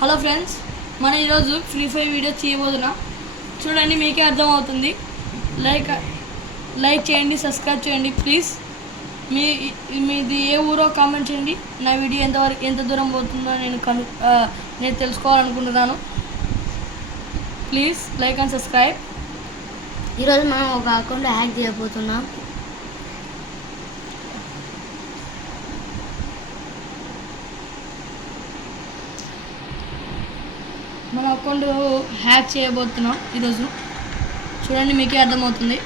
Hello friends, మనం ఈరోజు free fire video చేయబోతున్నాం. చూడండి, మీకే అర్థమవుతుంది. లైక్ చేయండి, సబ్స్క్రైబ్ చేయండి ప్లీజ్. మీది ఏ ఊరో కామెంట్ చేయండి. నా వీడియో ఎంత దూరం పోతుందో నేను తెలుసుకోవాలనుకుంటున్నాను. Please like and subscribe. ఈరోజు మనం ఒక అకౌంట్ హ్యాక్ చేయబోతున్నాం. మన అకౌంట్ హ్యాక్ చేయబోతున్నాం ఈరోజు. చూడండి, మీకే అర్థమవుతుంది.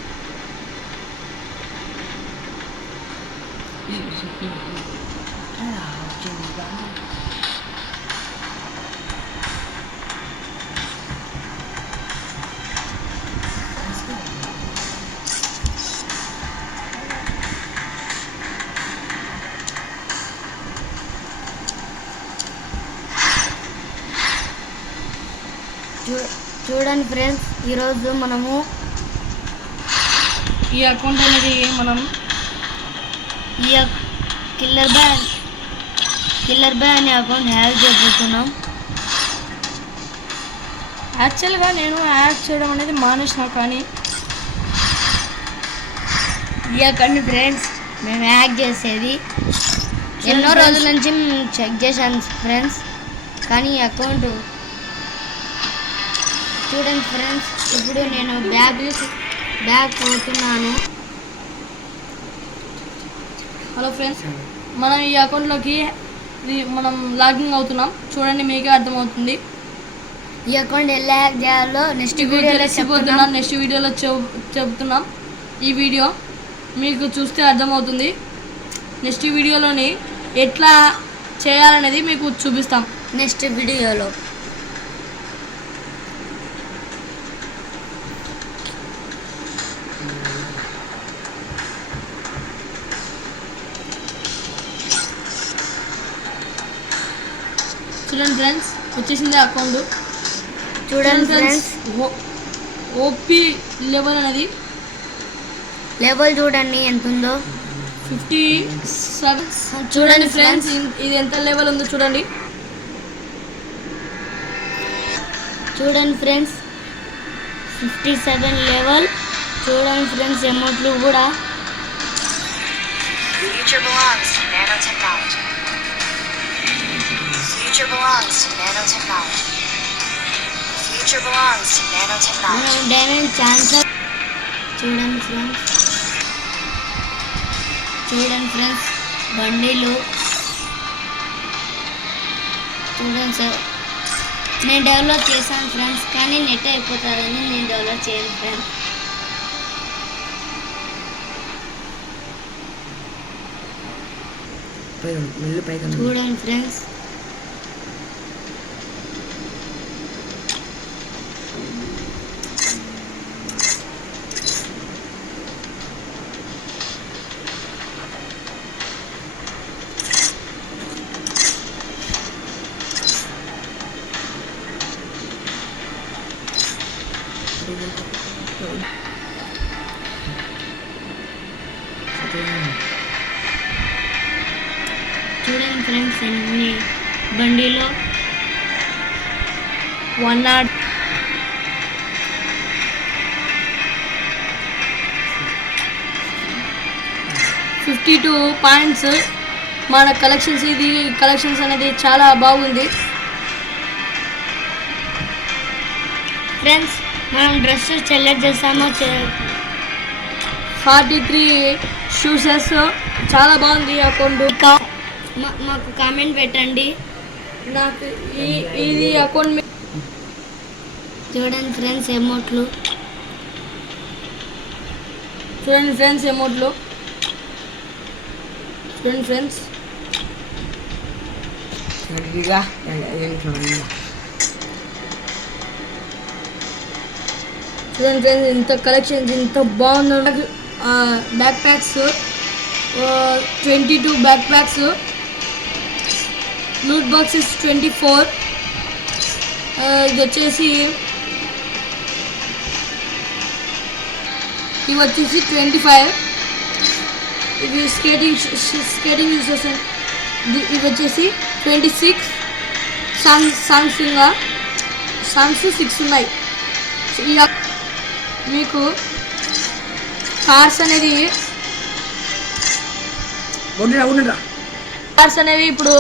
చూడండి ఫ్రెండ్స్, ఈరోజు మనము ఈ అకౌంట్ అనేది ఈ కిల్లర్ బాయ్ అనే అకౌంట్ హ్యాక్ చేయబోతున్నాం. యాక్చువల్గా నేను హ్యాక్ చేయడం అనేది మానేసిన, కానీ ఈ అకౌంట్ ఫ్రెండ్స్ మేము హ్యాక్ చేసేది ఎన్నో రోజుల నుంచి చెక్ చేశాను ఫ్రెండ్స్. కానీ ఈ అకౌంట్ చూడండి ఫ్రెండ్స్, ఇప్పుడు నేను బ్యాక్ పోతున్నాను. హలో ఫ్రెండ్స్, మనం ఈ అకౌంట్లోకి మనం లాగిన్ అవుతున్నాం. చూడండి, మీకే అర్థమవుతుంది. ఈ అకౌంట్ ఎలా హ్యాక్ చేయాలో నెక్స్ట్ వీడియోలో చెబుతున్నాం. ఈ వీడియో మీకు చూస్తే అర్థమవుతుంది. నెక్స్ట్ వీడియోలోని ఎట్లా చేయాలనేది మీకు చూపిస్తాం. నెక్స్ట్ వీడియోలో చూడండి ఫ్రెండ్స్, వచ్చేసింది అకౌంట్. చూడండి ఫ్రెండ్స్, ఓపీ లెవెల్ అనేది లెవెల్ చూడండి ఎంత ఉందో, 57. చూడండి ఫ్రెండ్స్, ఇది ఎంత లెవెల్ ఉందో చూడండి. చూడండి ఫ్రెండ్స్, 57 లెవెల్. చూడండి ఫ్రెండ్స్, అమౌంట్లు కూడా. Future belongs to nanotechnology. Future belongs to nanotechnology. Future belongs to nanotechnology. మనం డైమండ్ ఛాన్స్. చూడండి ఫ్రెండ్స్, బండిలు చూడండి సార్. నేను డెవలప్ చేశాను ఫ్రెండ్స్, కానీ నెట్ అయిపోతుందని నేను డెవలప్ చేయను ఫ్రెండ్స్. చూడండి ఫ్రెండ్స్, చూడండి ఫ్రెండ్స్, అన్ని బండిలో 52 పాయింట్స్ మన కలెక్షన్స్. ఇది కలెక్షన్స్ అనేది చాలా బాగుంది ఫ్రెండ్స్. మనం డ్రెస్ సెలెక్ట్ చేస్తామో 43 షూసెస్. చాలా బాగుంది అకౌంట్. మాకు కామెంట్ పెట్టండి. నాకు ఇది అకౌంట్ చూడండి ఫ్రెండ్స్, అమౌంట్లు చూడండి ఫ్రెండ్స్, చూడండి ఫ్రెండ్స్. చూడండి ఫ్రెండ్స్, ఇంత కలెక్షన్స్ ఇంత బాగుంది. Back packs 22 back packs. Loot boxes 24. ఇది వచ్చేసి 25. ఇవి స్కేటింగ్ షూస్. ఇవి వచ్చేసి 26. సన్స్ 6 ఉన్నాయి. ఇక మీకు కార్స్ అనేవి ఇప్పుడు